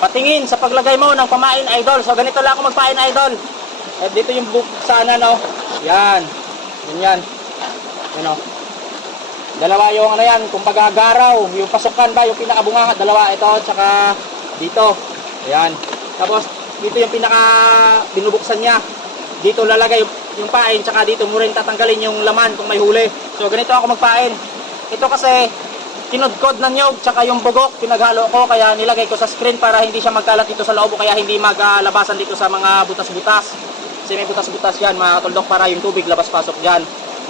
patingin sa paglagay mo ng pamain, idol. So ganito lang ako magpain, idol. At dito yung sana, no. Yan. Ganyan. Yan, oh. Dalawa yung ano yan, kumbaga garaw, yung pasukan ba, yung pinakabunganga, dalawa ito, tsaka dito. Ayan. Tapos dito yung pinaka binubuksan niya. Dito lalagay yung pain, tsaka dito mo rin tatanggalin yung laman kung may huli. So ganito ako magpain. Ito kasi kinudkod ng nyog, tsaka yung bugok pinaghalo ko, kaya nilagay ko sa screen para hindi siya magkalat dito sa loob, kaya hindi maglabasan dito sa mga butas-butas. Kasi may butas-butas yan mga katuldok, para yung tubig labas-pasok dyan.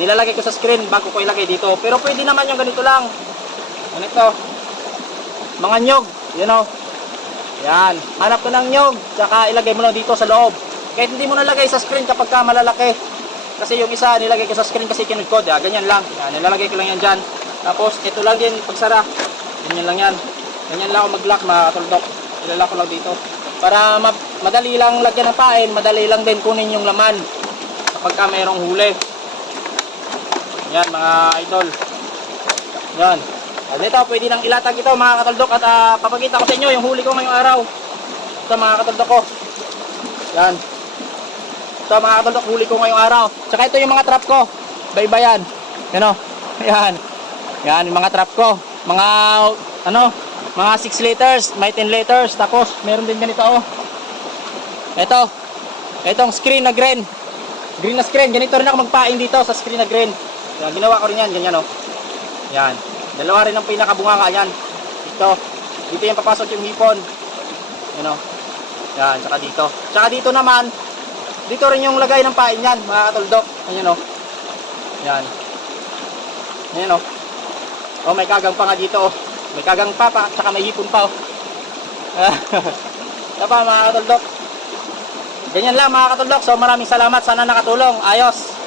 Nilalagay ko sa screen bago ko ilagay dito. Pero pwede naman yung ganito lang. Ganito. Mga nyog. Yan o. Yan. Hanap ko ng nyog. Tsaka ilagay mo na dito sa loob. Kahit hindi mo nalagay sa screen kapag ka malalaki. Kasi yung isa nilagay ko sa screen kasi kinudkod. Ganyan lang. Yan. Nilalagay ko lang yan dyan. Tapos ito lang din pagsara. Ganyan lang yan. Ganyan lang ako mag-lock mga katuldok. Ilalak ko lang dito. Para madali lang lagyan ng pain. Madali lang din kunin yung laman. Kapag ka mayroong huli. Yan mga idol. Yan. At ito, pwede nang ilatag ito mga katuldok. At papakita ko sa inyo yung huli ko ngayong araw. Ito mga katuldok ko. Yan. Ito mga katuldok, huli ko ngayong araw. Tsaka ito yung mga trap ko. Baybayan. Yan o. Yan. Yan yung mga trap ko. Mga ano, mga 6 liters, may 10 liters. Tapos meron din ganito o. Ito. Itong screen na green. Green na screen. Ganito rin ako magpain dito sa screen na green. Yan, ginawa ko rin yan, ganyan o. Yan. Dalawa rin ang pinakabunganga yan. Ito. Dito yung papasok yung hipon. Yan o. Yan, tsaka dito. Tsaka dito naman, dito rin yung lagay ng pain yan, mga katuldok. Yan o. Yan. Yan o. O, may kagang pa nga dito o. May kagang pa, tsaka may hipon pa o. Ito pa mga katuldok. Ganyan lang mga katuldok. So maraming salamat. Sana nakatulong. Ayos.